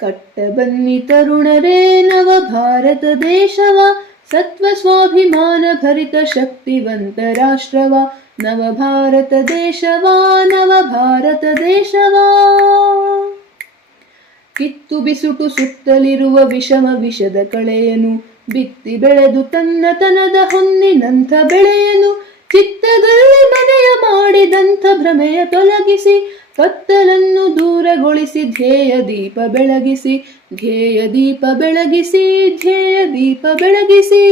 ಕಟ್ಟ ಬನ್ನಿ ತರುಣರೇ ನವ ಭಾರತ ದೇಶವ, ಸತ್ವ ಸ್ವಾಭಿಮಾನ ಭರಿತ ಶಕ್ತಿವಂತ ರಾಷ್ಟ್ರವ, ನವ ಭಾರತ ದೇಶವ, ನವ ಭಾರತ ದೇಶವ. ಕಿತ್ತು ಬಿಸುಟು ಸುತ್ತಲಿರುವ ವಿಷಮ ವಿಷದ ಕಳೆಯನು, ಬಿತ್ತಿ ಬೆಳೆದು ತನ್ನತನದ ಹೊನ್ನಿನಂಥ ಬೆಳೆಯನು, ಚಿತ್ತದಲ್ಲಿ ಮನೆಯ ಮಾಡಿದಂಥ ಭ್ರಮೆಯ ತೊಲಗಿಸಿ, ಕತ್ತಲನ್ನು ದೂರಗೊಳಿಸಿ ಧ್ಯೇಯ ದೀಪ ಬೆಳಗಿಸಿ, ಧ್ಯೇಯ ದೀಪ ಬೆಳಗಿಸಿ, ಧ್ಯೇಯ ದೀಪ ಬೆಳಗಿಸಿ.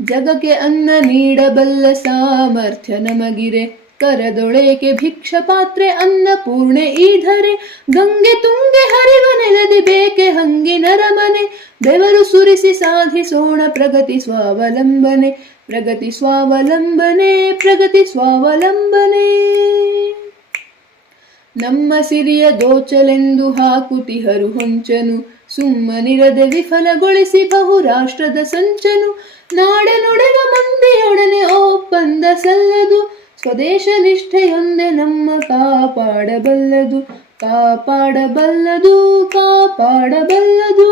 ಜಗಕ್ಕೆ ಅನ್ನ ನೀಡಬಲ್ಲ ಸಾಮರ್ಥ್ಯ ನಮಗಿರೆ, ಕರದೊಳೇಕೆ ಭಿಕ್ಷ ಪಾತ್ರೆ ಅನ್ನಪೂರ್ಣೆ ಈಧರೆ, ಗಂಗೆ ತುಂಗೆ ಹರಿವ ನೆಲದಿ ಬೇಕೆ ಹಂಗಿನರ ಮನೆ, ಬೆವರು ಸುರಿಸಿ ಸಾಧಿಸೋಣ ಪ್ರಗತಿ ಸ್ವಾವಲಂಬನೆ, ಪ್ರಗತಿ ಸ್ವಾವಲಂಬನೆ, ಪ್ರಗತಿ ಸ್ವಾವಲಂಬನೆ. ನಮ್ಮ ಸಿರಿಯ ದೋಚಲೆಂದು ಹಾಕುತಿಹರು ಹೊಂಚನು, ಸುಮ್ಮನಿರದೆ ವಿಫಲಗೊಳಿಸಿ ಬಹುರಾಷ್ಟ್ರದ ಸಂಚನು, ನಾಡೆ ನುಡಿವ ಮಂದಿಯೊಡನೆ ಒಪ್ಪಂದ ಸಲ್ಲದು, ಸ್ವದೇಶ ನಿಷ್ಠೆಯೊಂದೇ ನಮ್ಮ ಕಾಪಾಡಬಲ್ಲದು, ಕಾಪಾಡಬಲ್ಲದು, ಕಾಪಾಡಬಲ್ಲದು.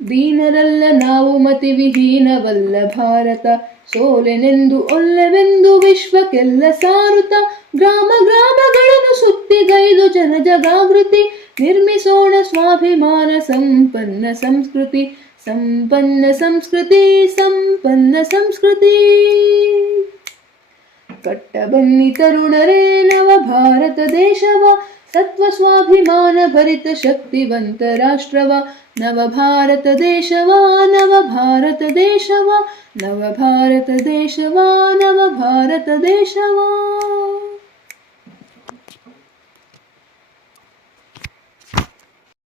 ದೀನರಲ್ಲ ನಾವು ಮತಿ ವಿಹೀನವಲ್ಲ ಭಾರತ, ಸೋಲೆನೆಂದು ಒಲ್ಲೆವೆಂದು ವಿಶ್ವಕ್ಕೆಲ್ಲ ಸಾರುತ್ತ, ಗ್ರಾಮ ಗ್ರಾಮಗಳನ್ನು ಸುತ್ತಿಗೈದು ಜನ ಜಗಾಗೃತಿ, ನಿರ್ಮಿಸೋಣ ಸ್ವಾಭಿಮಾನ ಸಂಪನ್ನ ಸಂಸ್ಕೃತಿ, ಸಂಪನ್ನ ಸಂಸ್ಕೃತಿ, ಸಂಪನ್ನ ಸಂಸ್ಕೃತಿ. ಕಟ್ಟ ಬನ್ನಿ ತರುಣರೇ ನವ ಭಾರತ ದೇಶವ, ಸತ್ವ ಸ್ವಾಭಿಮಾನ ಭರಿತ ಶಕ್ತಿವಂತ ರಾಷ್ಟ್ರವ, ನವ ಭಾರತ ದೇಶವ, ನವ ಭಾರತ ದೇಶವ, ನವ ಭಾರತ ದೇಶವ, ನವ ಭಾರತ ದೇಶವ.